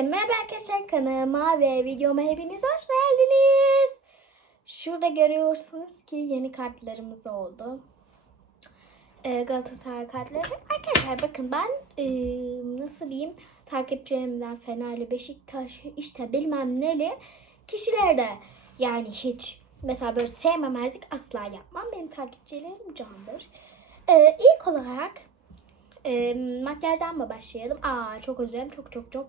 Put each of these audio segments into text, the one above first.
Herkese merhaba arkadaşlar kanalıma ve videoma hepiniz hoş geldiniz. Şurada görüyorsunuz ki yeni kartlarımız oldu. Ee, Galatasaray kartları. Arkadaşlar bakın ben ee, nasıl diyeyim takipçilerimden Fenerli, Beşiktaş işte bilmem neli kişilerde yani hiç mesela böyle sevmemezlik asla yapmam. Benim takipçilerim candır. Ee, ilk olarak e, makyajdan mı başlayalım? Aa çok özledim. Çok çok çok.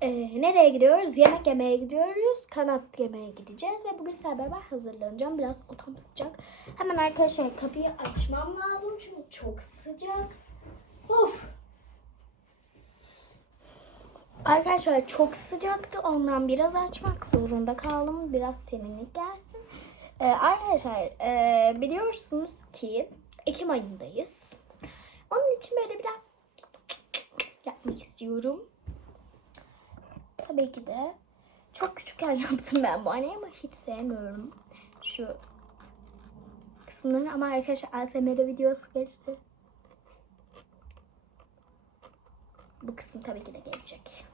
E, nereye gidiyoruz? Yemek yemeye gidiyoruz. Kanat yemeye gideceğiz. Ve bugün sizlerle hazırlanacağım. Biraz otam sıcak. Hemen arkadaşlar kapıyı açmam lazım. Çünkü çok sıcak. Of. Arkadaşlar çok sıcaktı. Ondan biraz açmak zorunda kaldım. Biraz serinlik gelsin. Ee, arkadaşlar e, biliyorsunuz ki Ekim ayındayız. Onun için böyle biraz yapmak istiyorum. Tabii ki de çok küçükken yaptım ben bu anneyi ama hiç sevmiyorum. Şu kısımları ama arkadaşlar ASMR videosu geçti. Bu kısım tabii ki de gelecek.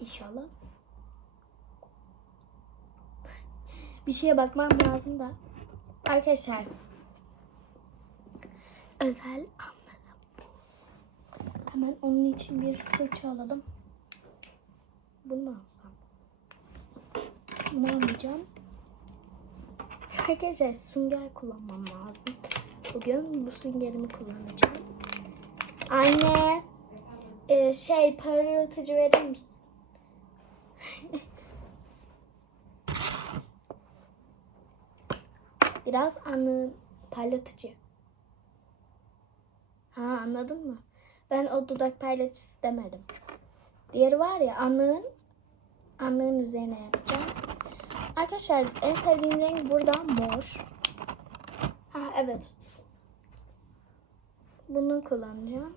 İnşallah. Bir şeye bakmam lazım da. Arkadaşlar özel anlarım. Hemen onun için bir fırça alalım. Bunu mu alsam? Bunu almayacağım. Arkadaşlar sünger kullanmam lazım. Bugün bu süngerimi kullanacağım. Anne e, şey parıltıcı verir misin? Biraz anı parlatıcı. Ha anladın mı? Ben o dudak parlatıcısı demedim. Diğeri var ya anlığın anlığın üzerine yapacağım. Arkadaşlar en sevdiğim renk burada mor. Ha evet. Bunu kullanacağım.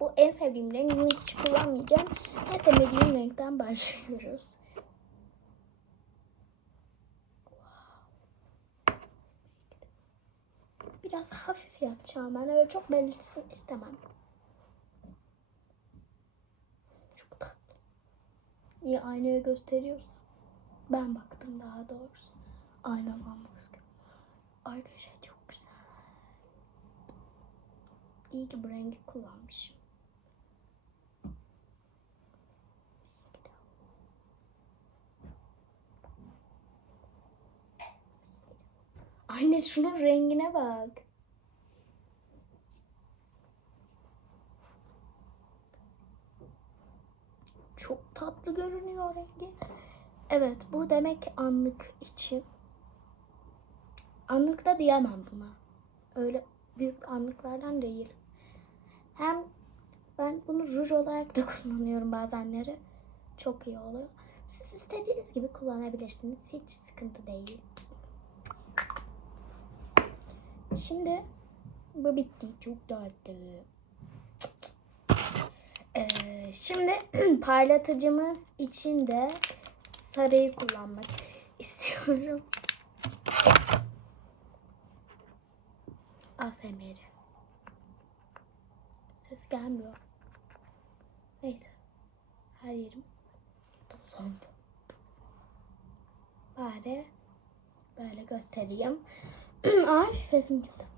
Bu en sevdiğim renk. Bunu hiç kullanmayacağım. En sevdiğim renkten başlıyoruz. Biraz hafif yapacağım ben. Öyle çok belirtsin istemem. Çok tatlı. Niye aynaya gösteriyorsa? Ben baktım daha doğrusu. Ayna bambaşka. gibi. Arkadaşlar çok güzel. İyi ki bu rengi kullanmışım. Anne şunun rengine bak. Çok tatlı görünüyor rengi. Evet bu demek anlık için. Anlık da diyemem buna. Öyle büyük anlıklardan değil. Hem ben bunu ruj olarak da kullanıyorum bazenleri. Çok iyi oluyor. Siz istediğiniz gibi kullanabilirsiniz. Hiç sıkıntı değil. Şimdi bu bitti. Çok tatlı. Şimdi parlatıcımız için de sarıyı kullanmak istiyorum. ASMR. Ses gelmiyor. Neyse. Her yerim tozlandı. Bari böyle göstereyim. Ay sesim gitti.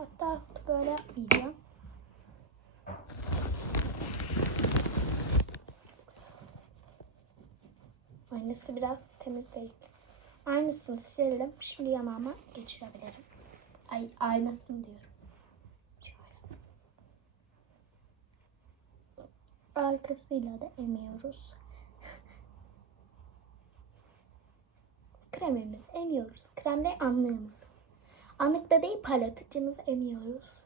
Hatta böyle yapmayacağım. Aynısı biraz temiz değil. Aynısını silelim. Şimdi yanağıma geçirebilirim. Ay aynasını diyorum. Şöyle. Arkasıyla da emiyoruz. Kremimizi emiyoruz. Kremde anlığımızı. Anlıkta değil parlatıcımızı emiyoruz.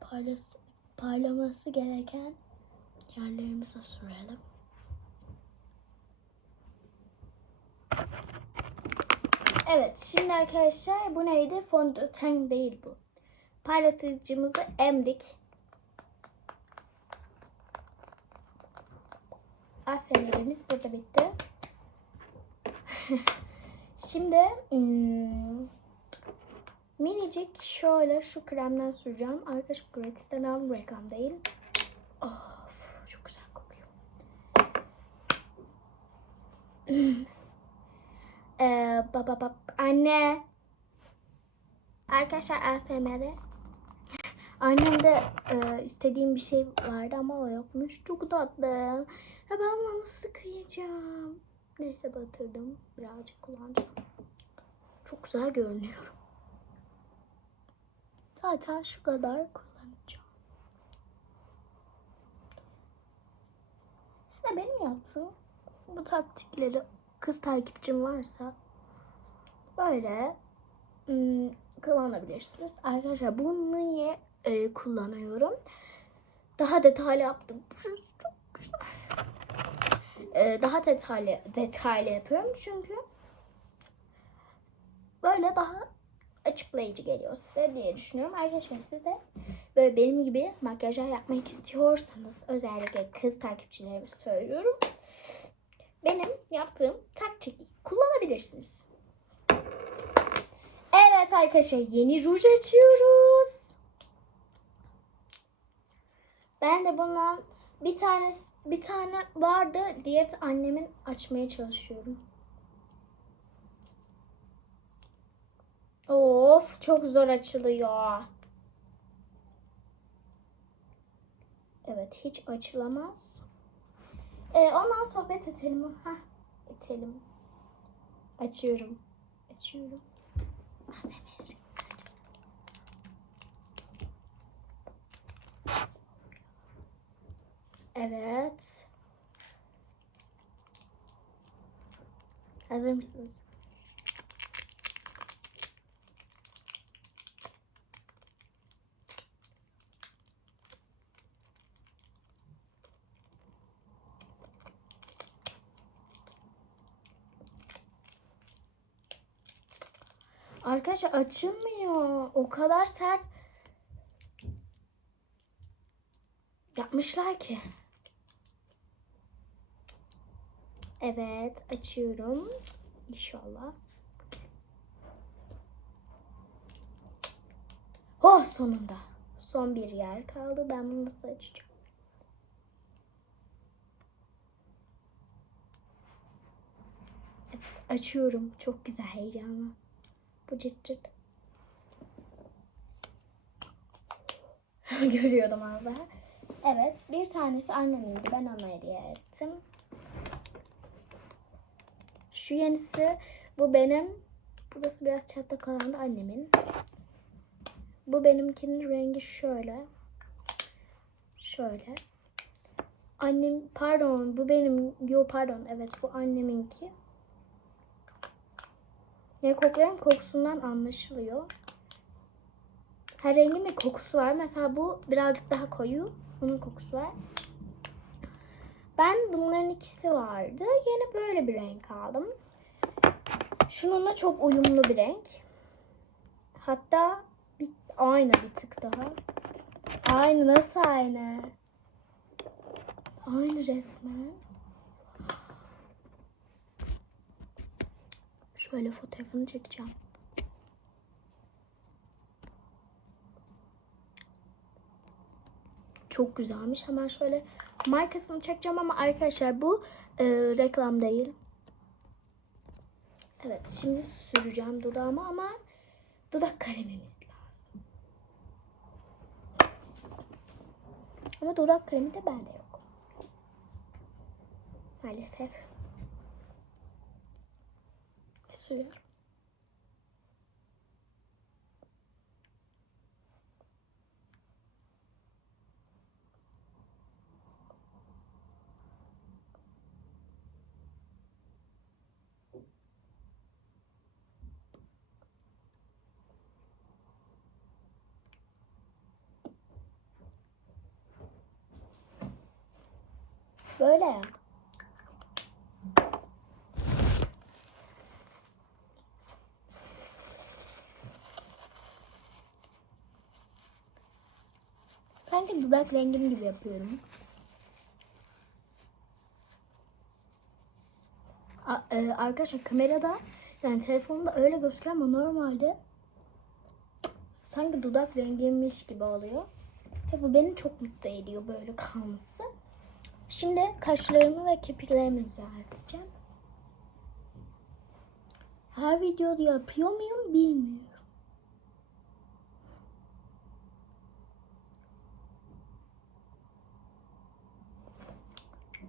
Parlası, parlaması gereken yerlerimize sürelim. Evet şimdi arkadaşlar bu neydi? Fondöten değil bu. Parlatıcımızı emdik. ASMR'imiz burada bitti. Şimdi hmm, minicik şöyle şu kremden süreceğim. Arkadaşlar gratis'ten aldım reklam değil. Of çok güzel kokuyor. ee, baba baba anne. Arkadaşlar ASMR'de Annem de e, istediğim bir şey vardı ama o yokmuş. Çok tatlı. Ya ben bunu nasıl kıyacağım? Neyse batırdım. Birazcık kullanacağım. Çok güzel görünüyor. Zaten şu kadar kullanacağım. Size benim yaptığım bu taktikleri kız takipçim varsa böyle ım, kullanabilirsiniz. Arkadaşlar bunu niye e, kullanıyorum? Daha detaylı yaptım. Şurası çok güzel. E, daha detaylı detaylı yapıyorum çünkü böyle daha açıklayıcı geliyor size diye düşünüyorum. Arkadaşlar siz de böyle benim gibi makyajlar yapmak istiyorsanız özellikle kız takipçilerime söylüyorum. Benim yaptığım taktiği kullanabilirsiniz. Evet arkadaşlar yeni ruj açıyoruz. Ben de bundan bir tane bir tane vardı. Diğer annemin açmaya çalışıyorum. Of çok zor açılıyor. Evet hiç açılamaz. Ee, ondan sohbet edelim. Heh, edelim. Açıyorum. Açıyorum. ASMR. Evet. Hazır mısınız? Arkadaşlar açılmıyor. O kadar sert yapmışlar ki. Evet açıyorum. İnşallah. Oh sonunda. Son bir yer kaldı. Ben bunu nasıl açacağım? Evet açıyorum. Çok güzel heyecanlı. Bu cırt cırt. Görüyordum az daha. Evet bir tanesi annemindi. Ben ona hediye ettim. Şu yenisi bu benim. Burası biraz çatlak olan da annemin. Bu benimkinin rengi şöyle. Şöyle. Annem pardon bu benim yo pardon evet bu anneminki. Ne kokluyorum kokusundan anlaşılıyor. Her rengin bir kokusu var. Mesela bu birazcık daha koyu. Bunun kokusu var. Ben bunların ikisi vardı. Yine böyle bir renk aldım. Şununla çok uyumlu bir renk. Hatta bir, aynı bir tık daha. Aynı nasıl aynı? Aynı resmen. Şöyle fotoğrafını çekeceğim. Çok güzelmiş. Hemen şöyle markasını çekeceğim ama arkadaşlar bu e, reklam değil. Evet şimdi süreceğim dudağıma ama dudak kalemimiz lazım. Ama dudak kalemi de bende yok. Maalesef. Sürüyorum. Böyle. Sanki dudak rengim gibi yapıyorum. A- e, arkadaşlar kamerada yani telefonda öyle gözüküyor ama normalde sanki dudak rengimmiş gibi oluyor. Ve bu beni çok mutlu ediyor böyle kalması. Şimdi kaşlarımı ve kirpiklerimi düzelteceğim. Her videoda yapıyor muyum bilmiyorum.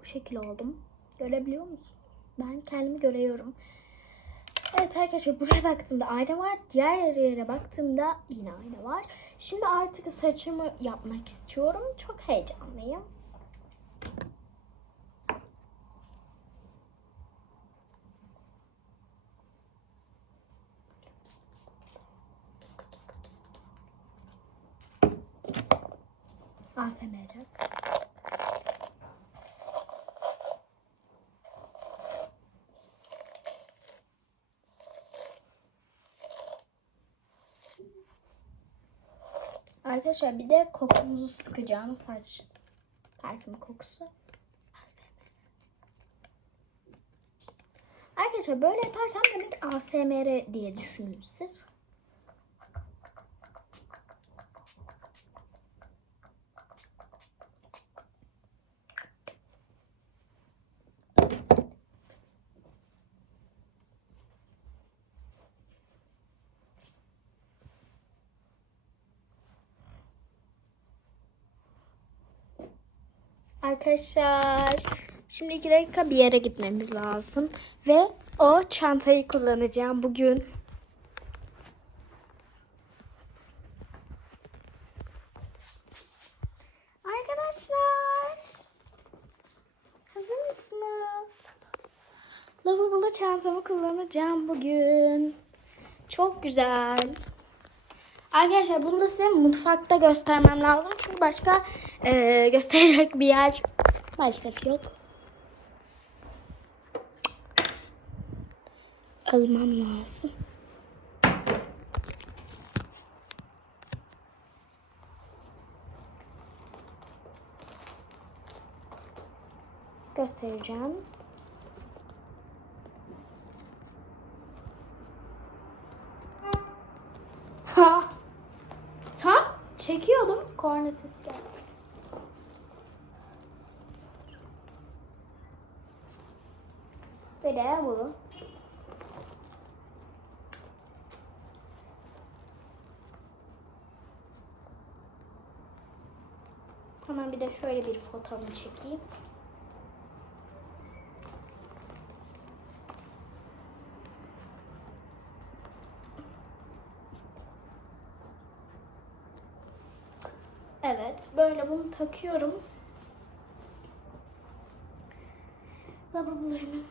Bu şekil oldum. Görebiliyor musunuz? Ben kendimi görüyorum. Evet arkadaşlar buraya baktığımda ayna var. Diğer yere baktığımda yine ayna var. Şimdi artık saçımı yapmak istiyorum. Çok heyecanlıyım. ASMR. Arkadaşlar bir de kokumuzu sıkacağım saç parfüm kokusu. Arkadaşlar böyle yaparsam demek ASMR diye düşünün Arkadaşlar şimdi iki dakika bir yere gitmemiz lazım. Ve o çantayı kullanacağım bugün. Arkadaşlar hazır mısınız? Lavabo'lu çantamı kullanacağım bugün. Çok güzel. Arkadaşlar bunu da size mutfakta göstermem lazım. Çünkü başka e, gösterecek bir yer maalesef yok. Almam lazım. Göstereceğim. Ha. Tam Korna sesi geldi. Ve de bu. Hemen bir de şöyle bir fotoğrafını çekeyim. Evet, böyle bunu takıyorum. Lavabolarımın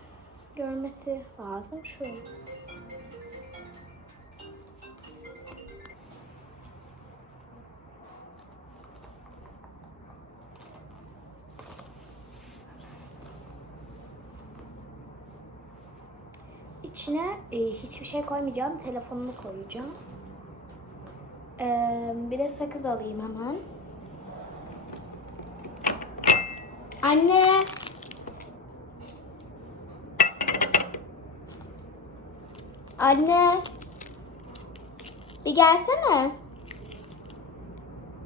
görmesi lazım. Şöyle. İçine e, hiçbir şey koymayacağım. Telefonumu koyacağım. Ee, bir de sakız alayım hemen. Anne. Anne. Bir gelsene.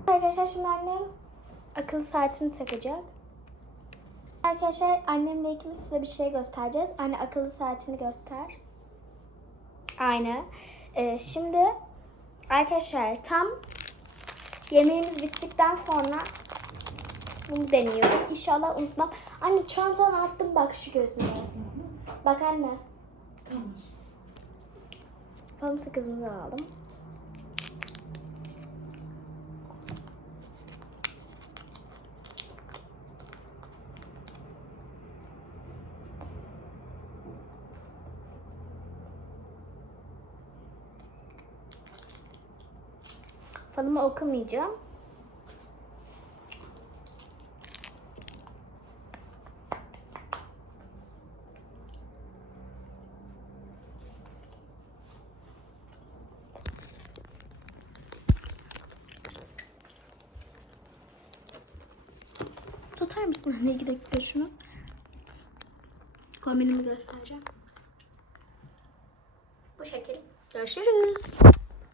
Arkadaşlar şimdi annem akıllı saatimi takacak. Arkadaşlar annemle ikimiz size bir şey göstereceğiz. Anne akıllı saatini göster. Aynı. Ee, şimdi arkadaşlar tam yemeğimiz bittikten sonra bunu deniyorum. İnşallah unutmam. Anne çantana attım bak şu gözüne. Bak anne. Pamuk sakızımızı aldım. Falımı okumayacağım. kombinimi göstereceğim. Bu şekil. Görüşürüz.